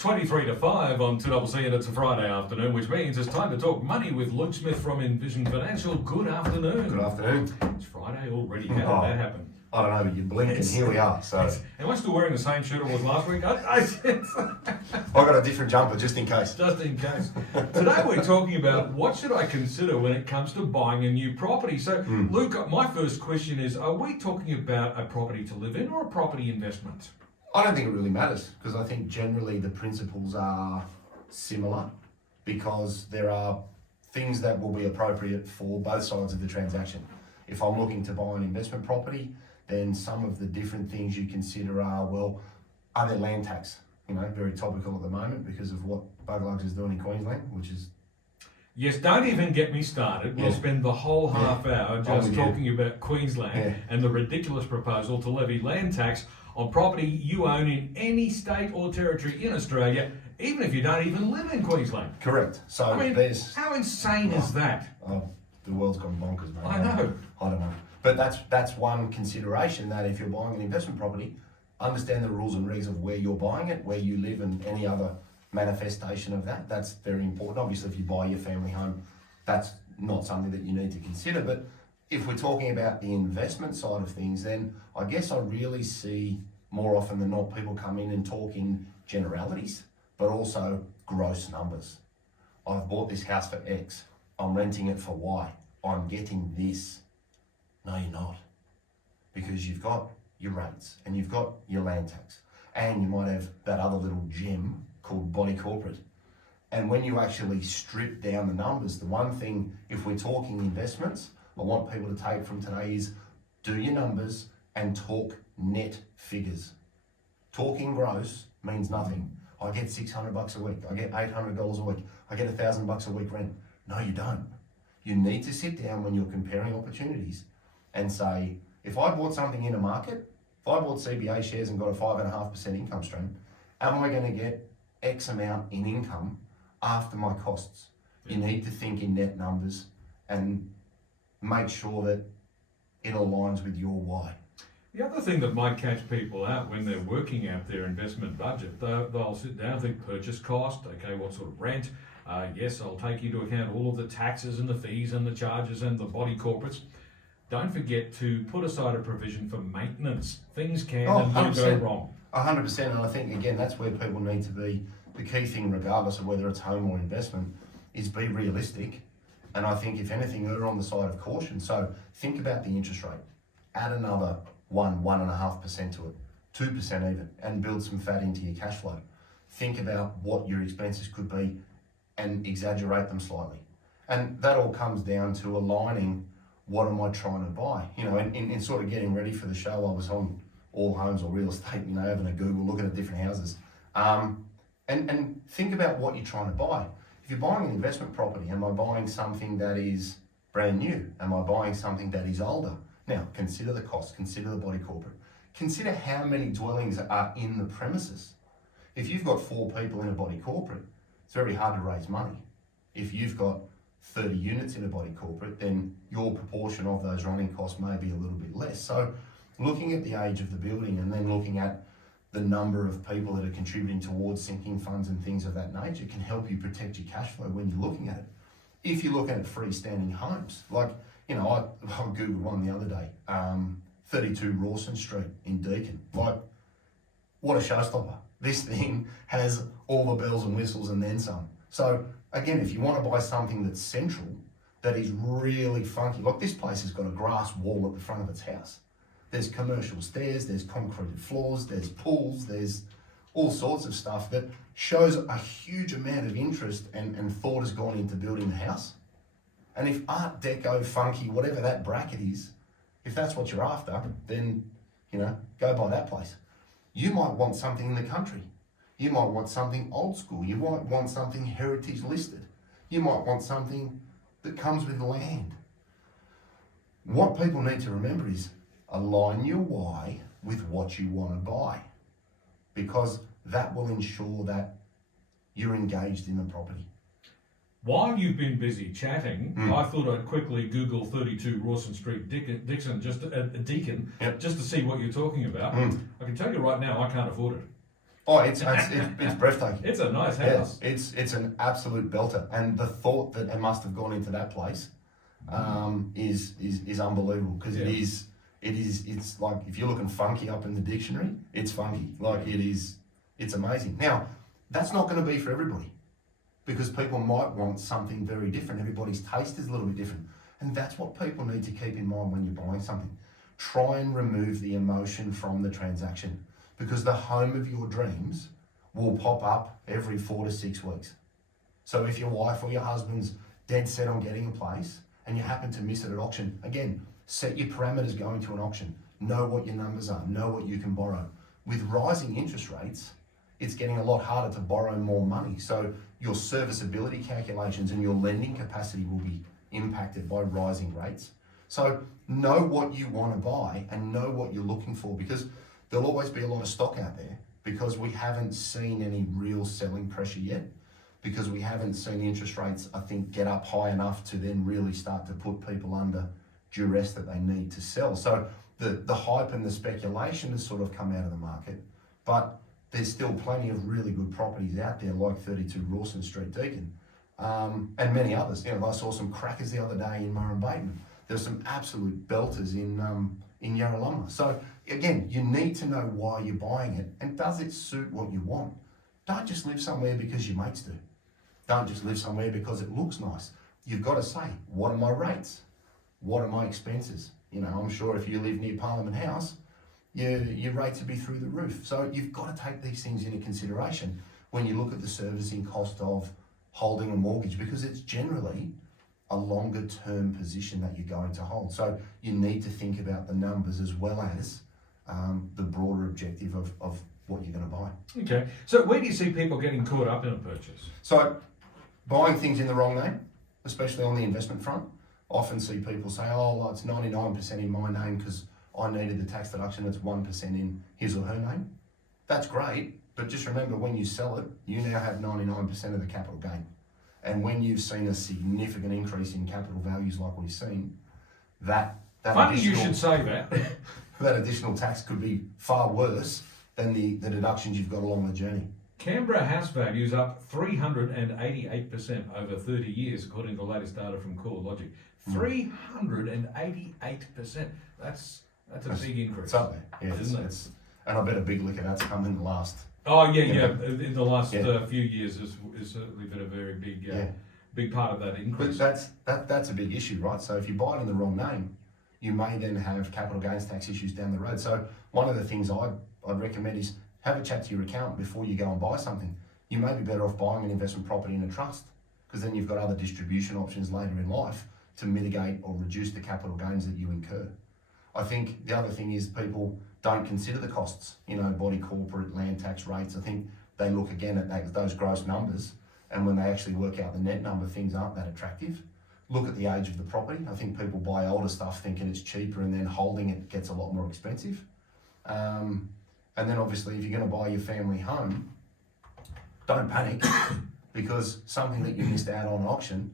23 to 5 on 2CC, and it's a Friday afternoon, which means it's time to talk money with Luke Smith from Envision Financial. Good afternoon. Good afternoon. It's Friday already. How did that happen? I don't know, but you blink and here we are. So Am I still wearing the same shirt I was last week? I've got a different jumper just in case. Just in case. Today we're talking about what should I consider when it comes to buying a new property. So, Luke, my first question is, are we talking about a property to live in or a property investment? I don't think it really matters because I think generally the principles are similar because there are things that will be appropriate for both sides of the transaction. If I'm looking to buy an investment property, then some of the different things you consider are, well, are there land tax? You know, very topical at the moment because of what Buglugs is doing in Queensland, which is... Yes, don't even get me started. We'll spend the whole half hour just talking about Queensland and the ridiculous proposal to levy land tax on property you own in any state or territory in Australia, even if you don't even live in Queensland. Correct. So I mean, there's... how insane is that? The world's gone bonkers, mate. I know. I don't know. But that's one consideration, that if you're buying an investment property, understand the rules and regs of where you're buying it, where you live, and any other manifestation of that. That's very important. Obviously, if you buy your family home, that's not something that you need to consider. But if we're talking about the investment side of things, then I guess I really see more often than not people come in and talk in generalities, but also gross numbers. I've bought this house for X. I'm renting it for Y. I'm getting this. No, you're not. Because you've got your rates and you've got your land tax and you might have that other little gem called body corporate. And when you actually strip down the numbers, the one thing, if we're talking investments, I want people to take from today is do your numbers and talk net figures. Talking gross means nothing. I get $600 a week. I get $800 a week. I get $1,000 a week rent. No, you don't. You need to sit down when you're comparing opportunities and say, if I bought something in a market, if I bought CBA shares and got a 5.5% income stream, am I going to get X amount in income after my costs? You need to think in net numbers and make sure that it aligns with your why. The other thing that might catch people out when they're working out their investment budget, they'll sit down and think purchase cost, okay, what sort of rent? Yes, I'll take into account all of the taxes and the fees and the charges and the body corporates. Don't forget to put aside a provision for maintenance. Things can and do go wrong. 100%, and I think, again, that's where people need to be. The key thing, regardless of whether it's home or investment, is be realistic. And I think, if anything, err on the side of caution. So think about the interest rate. Add another 1.5% to it, 2% even, and build some fat into your cash flow. Think about what your expenses could be and exaggerate them slightly. And that all comes down to aligning what am I trying to buy. You know, in sort of getting ready for the show, I was on All Homes or Real Estate, you know, having a Google, looking at different houses. And think about what you're trying to buy. If you're buying an investment property, am I buying something that is brand new? Am I buying something that is older? Now, consider the cost, consider the body corporate. Consider how many dwellings are in the premises. If you've got 4 people in a body corporate, it's very hard to raise money. If you've got 30 units in a body corporate, then your proportion of those running costs may be a little bit less. So looking at the age of the building and then looking at the number of people that are contributing towards sinking funds and things of that nature can help you protect your cash flow when you're looking at it. If you're looking at freestanding homes, like, you know, I Googled one the other day, 32 Rawson Street in Deakin. Like, what a showstopper. This thing has all the bells and whistles and then some. So again, if you want to buy something that's central, that is really funky, like this place has got a grass wall at the front of its house. There's commercial stairs, there's concreted floors, there's pools, there's all sorts of stuff that shows a huge amount of interest and thought has gone into building the house. And if Art Deco, funky, whatever that bracket is, if that's what you're after, then, you know, go buy that place. You might want something in the country. You might want something old school. You might want something heritage listed. You might want something that comes with land. What people need to remember is align your why with what you want to buy, because that will ensure that you're engaged in the property. While you've been busy chatting, I thought I'd quickly Google 32 Rawson Street, Deakin, just to see what you're talking about. I can tell you right now, I can't afford it. Oh, it's breathtaking. It's a nice Yeah, house. it's an absolute belter, and the thought that it must have gone into that place is unbelievable, because Yeah. it's like, if you're looking funky up in the dictionary, it's funky. Like, it's amazing. Now, that's not going to be for everybody, because people might want something very different. Everybody's taste is a little bit different, and that's what people need to keep in mind when you're buying something. Try and remove the emotion from the transaction, because the home of your dreams will pop up every 4 to 6 weeks. So if your wife or your husband's dead set on getting a place and you happen to miss it at auction, again, set your parameters going to an auction. Know what your numbers are, know what you can borrow. With rising interest rates, it's getting a lot harder to borrow more money. So your serviceability calculations and your lending capacity will be impacted by rising rates. So know what you want to buy and know what you're looking for, because there'll always be a lot of stock out there, because we haven't seen any real selling pressure yet, because we haven't seen interest rates, I think, get up high enough to then really start to put people under duress that they need to sell. So the hype and the speculation has sort of come out of the market, but there's still plenty of really good properties out there, like 32 Rawson Street, Deakin, and many others. You know, I saw some crackers the other day in Murray Bateman. There's some absolute belters in Yarralumla. So again, you need to know why you're buying it, and does it suit what you want. Don't just live somewhere because your mates do. Don't just live somewhere because it looks nice. You've got to say, what are my rates? What are my expenses? You know, I'm sure if you live near Parliament House, your rates would be through the roof. So you've got to take these things into consideration when you look at the servicing cost of holding a mortgage, because it's generally a longer term position that you're going to hold. So you need to think about the numbers as well as the broader objective of what you're going to buy. Okay, so where do you see people getting caught up in a purchase? So buying things in the wrong name, especially on the investment front. Often see people say, oh, well, it's 99% in my name because I needed the tax deduction, it's 1% in his or her name. That's great, but just remember, when you sell it, you now have 99% of the capital gain. And when you've seen a significant increase in capital values like we've seen, that Funny you should say that. that additional tax could be far worse than the deductions you've got along the journey. Canberra house values up 388% over 30 years, according to the latest data from CoreLogic. 388%. That's a big increase. It's up there, yeah, isn't it? And I bet a big lick of that's come in the last. Oh yeah. In the last few years, has certainly been a very big part of that increase. But that's a big issue, right? So if you buy it in the wrong name, you may then have capital gains tax issues down the road. So one of the things I'd recommend is have a chat to your accountant before you go and buy something. You may be better off buying an investment property in a trust, because then you've got other distribution options later in life to mitigate or reduce the capital gains that you incur. I think the other thing is people don't consider the costs, body corporate, land tax rates. I think they look again at those gross numbers, and when they actually work out the net number, things aren't that attractive. Look at the age of the property. I think people buy older stuff thinking it's cheaper, and then holding it gets a lot more expensive. And then obviously, if you're going to buy your family home, don't panic, because something that you missed out on auction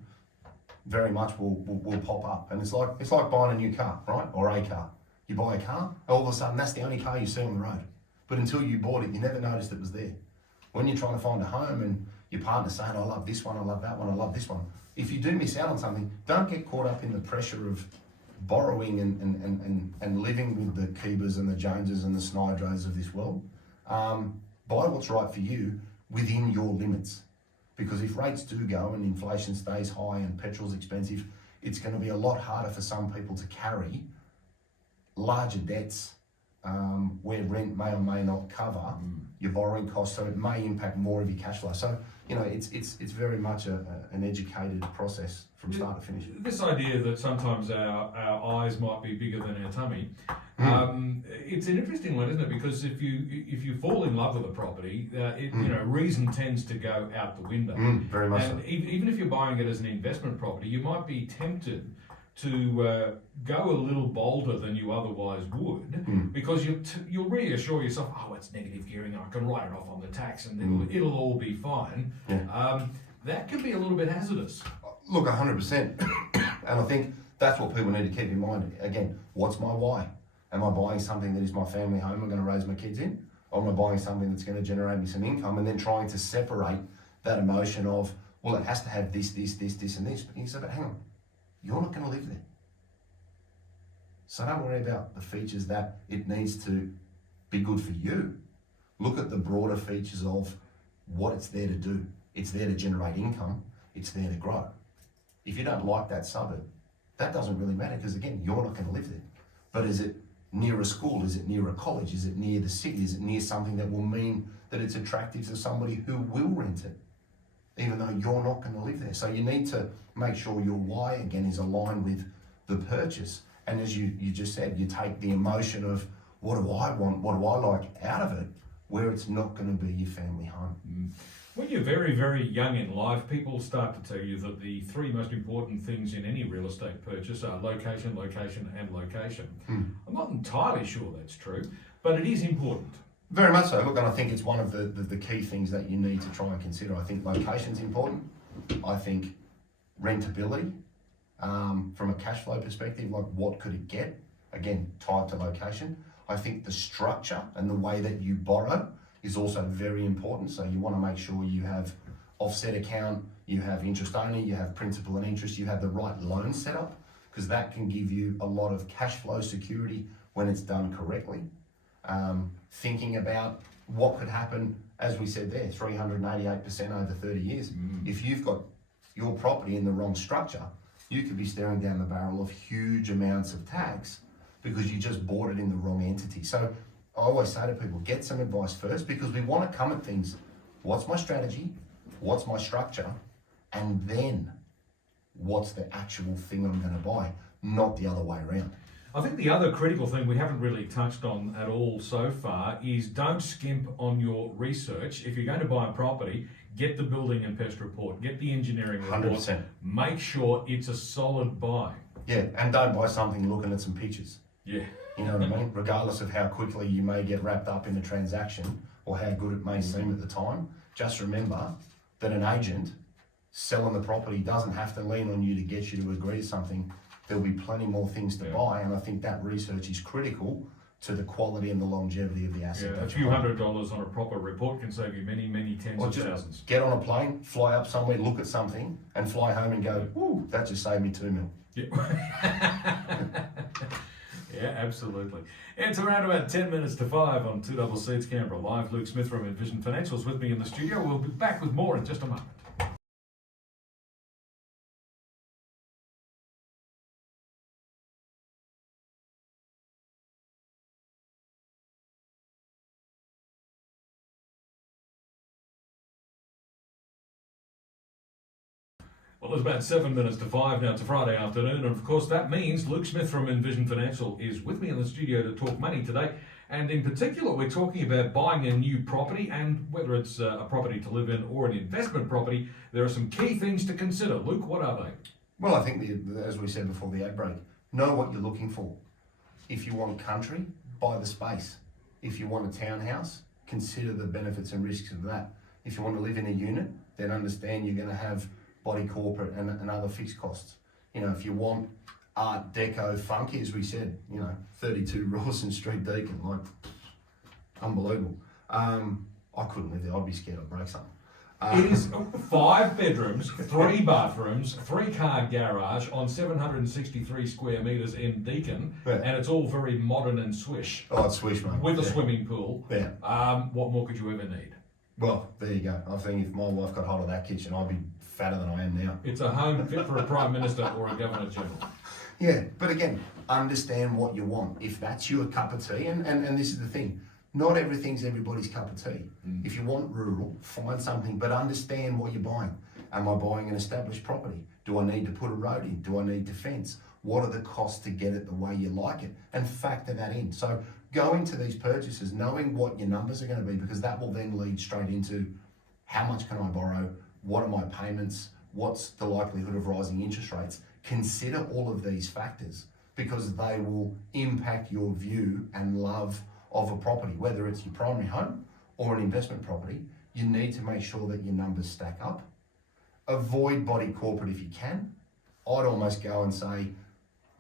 very much will pop up. And it's like buying a new car, right? Or a car. You buy a car, all of a sudden that's the only car you see on the road. But until you bought it, you never noticed it was there. When you're trying to find a home and your partner's saying, I love this one, I love that one, I love this one. If you do miss out on something, don't get caught up in the pressure of borrowing and living with the Keebers and the Joneses and the Snydros of this world. Buy what's right for you within your limits. Because if rates do go and inflation stays high and petrol's expensive, it's going to be a lot harder for some people to carry larger debts where rent may or may not cover your borrowing costs, so it may impact more of your cash flow. So, it's very much an educated process from start to finish. This idea that sometimes our eyes might be bigger than our tummy, it's an interesting one, isn't it? Because if you fall in love with a property, reason tends to go out the window. Very much and so. Even if you're buying it as an investment property, you might be tempted to go a little bolder than you otherwise would, because you'll reassure yourself, oh, it's negative gearing, I can write it off on the tax and it'll all be fine. Yeah. That can be a little bit hazardous. Look, 100%. And I think that's what people need to keep in mind. Again, what's my why? Am I buying something that is my family home I'm going to raise my kids in? Or am I buying something that's going to generate me some income? And then trying to separate that emotion of, well, it has to have this, this, this, this, and this. But you say, but hang on, you're not going to live there. So don't worry about the features that it needs to be good for you. Look at the broader features of what it's there to do. It's there to generate income. It's there to grow. If you don't like that suburb, that doesn't really matter because, again, you're not going to live there. But is it near a school? Is it near a college? Is it near the city? Is it near something that will mean that it's attractive to somebody who will rent it, even though you're not going to live there? So you need to make sure your why, again, is aligned with the purchase. And as you just said, you take the emotion of what do I want, what do I like out of it, where it's not going to be your family home. When you're very, very young in life, people start to tell you that the three most important things in any real estate purchase are location, location, and location. I'm not entirely sure that's true, but it is important. Very much so. Look, and I think it's one of the key things that you need to try and consider. I think location's important. I think rentability, from a cash flow perspective, like what could it get? Again, tied to location. I think the structure and the way that you borrow is also very important. So you want to make sure you have offset account, you have interest only, you have principal and interest, you have the right loan setup, because that can give you a lot of cash flow security when it's done correctly. Thinking about what could happen, as we said there, 388% over 30 years. If you've got your property in the wrong structure, you could be staring down the barrel of huge amounts of tax because you just bought it in the wrong entity. So I always say to people, get some advice first, because we want to come at things, what's my strategy, what's my structure, and then what's the actual thing I'm going to buy, not the other way around. I think the other critical thing we haven't really touched on at all so far is don't skimp on your research. If you're going to buy a property, get the building and pest report, get the engineering report, 100%. Make sure it's a solid buy. Yeah, and don't buy something looking at some pictures. Yeah. You know what I mean? Regardless of how quickly you may get wrapped up in a transaction or how good it may seem at the time, just remember that an agent selling the property doesn't have to lean on you to get you to agree to something. There'll be plenty more things to buy, and I think that research is critical to the quality and the longevity of the asset. Yeah, a few $100s on a proper report can save you many, many tens of thousands. Get on a plane, fly up somewhere, look at something, and fly home and go, "Ooh, that just saved me $2 million." Yeah. Yeah, absolutely. It's around about 10 minutes to 5 on 2 Double Seats Canberra Live. Luke Smith from Envision Financials with me in the studio. We'll be back with more in just a moment. Well, it's about 7 minutes to 5 now. It's a Friday afternoon, and of course that means Luke Smith from Envision Financial is with me in the studio to talk money today. And in particular, we're talking about buying a new property, and whether it's a property to live in or an investment property, there are some key things to consider. Luke, what are they? Well, I think, as we said before the ad break, know what you're looking for. If you want country, buy the space. If you want a townhouse, consider the benefits and risks of that. If you want to live in a unit, then understand you're going to have body corporate and other fixed costs. You know, if you want Art Deco funky, as we said, 32 Rawson Street, Deakin, like, unbelievable. I couldn't live there. I'd be scared I'd break something. It is 5 bedrooms, 3 bathrooms, 3-car garage on 763 square metres in Deakin, and it's all very modern and swish. Oh, it's swish, mate. With a swimming pool. Yeah. What more could you ever need? Well, there you go. I think if my wife got hold of that kitchen, I'd be fatter than I am now. It's a home fit for a Prime Minister or a Governor General. Yeah, but again, understand what you want. If that's your cup of tea, and this is the thing, not everything's everybody's cup of tea. If you want rural, find something, but understand what you're buying. Am I buying an established property? Do I need to put a road in? Do I need to fence? What are the costs to get it the way you like it? And factor that in. So go into these purchases knowing what your numbers are going to be, because that will then lead straight into how much can I borrow? What are my payments? What's the likelihood of rising interest rates? Consider all of these factors, because they will impact your view and love of a property. Whether it's your primary home or an investment property, you need to make sure that your numbers stack up. Avoid body corporate if you can. I'd almost go and say,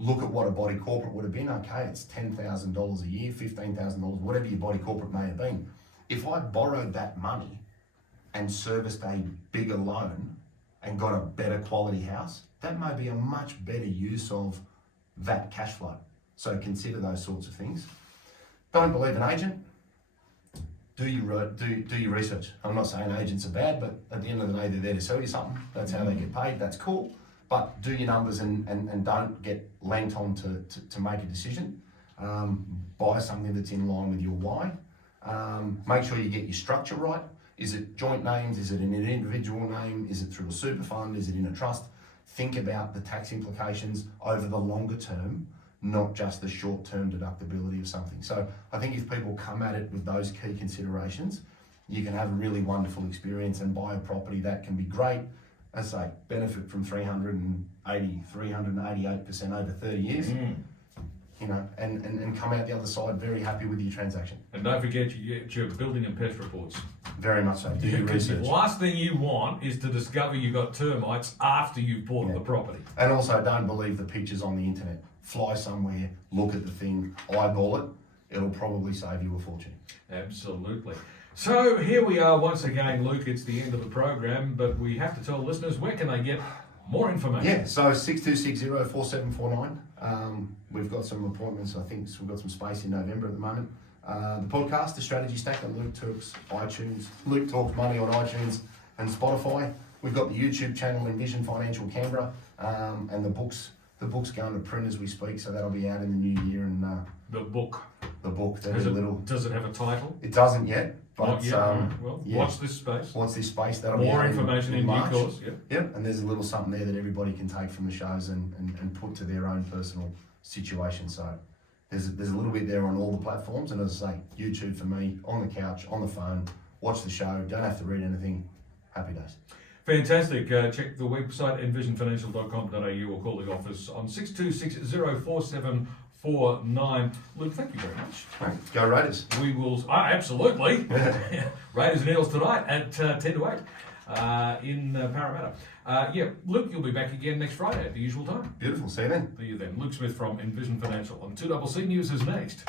look at what a body corporate would have been. Okay, it's $10,000 a year, $15,000, whatever your body corporate may have been. If I borrowed that money and serviced a bigger loan and got a better quality house, that may be a much better use of that cash flow. So consider those sorts of things. Don't believe an agent. Do your research. I'm not saying agents are bad, but at the end of the day, they're there to sell you something. That's how they get paid. That's cool. But do your numbers and don't get lent on to make a decision. Buy something that's in line with your why. Make sure you get your structure right. Is it joint names? Is it in an individual name? Is it through a super fund? Is it in a trust? Think about the tax implications over the longer term, not just the short-term deductibility of something. So I think if people come at it with those key considerations, you can have a really wonderful experience and buy a property that can be great, as I say, benefit from 388% over 30 years, you know, and come out the other side very happy with your transaction. And don't forget your building and pest reports. Very much so. Do your Because the research. last thing you want is to discover you've got termites after you've bought the property. And also, don't believe the pictures on the internet. Fly somewhere, look at the thing, eyeball it. It'll probably save you a fortune. Absolutely. So here we are once again, Luke. It's the end of the program, but we have to tell listeners, where can they get more information? Yeah, so 6260-4749. We've got some appointments. I think we've got some space in November at the moment. The podcast, The Strategy Stack, on Luke Talks iTunes, Luke Talks Money on iTunes and Spotify. We've got the YouTube channel, Envision Financial Canberra, and the books. The book's going to print as we speak, so that'll be out in the new year. And The book. Does it have a title? It doesn't yet, but Not yet. Well, yeah. watch this space. Watch this space. That'll be More out information in due March. course. Yep. Yep, and there's a little something there that everybody can take from the shows and put to their own personal situation. So there's a little bit there on all the platforms, and as I say, YouTube for me, on the couch, on the phone, watch the show, don't have to read anything. Happy days. Fantastic. Check the website envisionfinancial.com.au or call the office on 62604749. Luke, thank you very much. Right, go Raiders. We will, absolutely. Raiders and Eels tonight at 10 to 8 in Parramatta. Luke, you'll be back again next Friday at the usual time. Beautiful, see you then. See you then. Luke Smith from Envision Financial on 2CC News is next.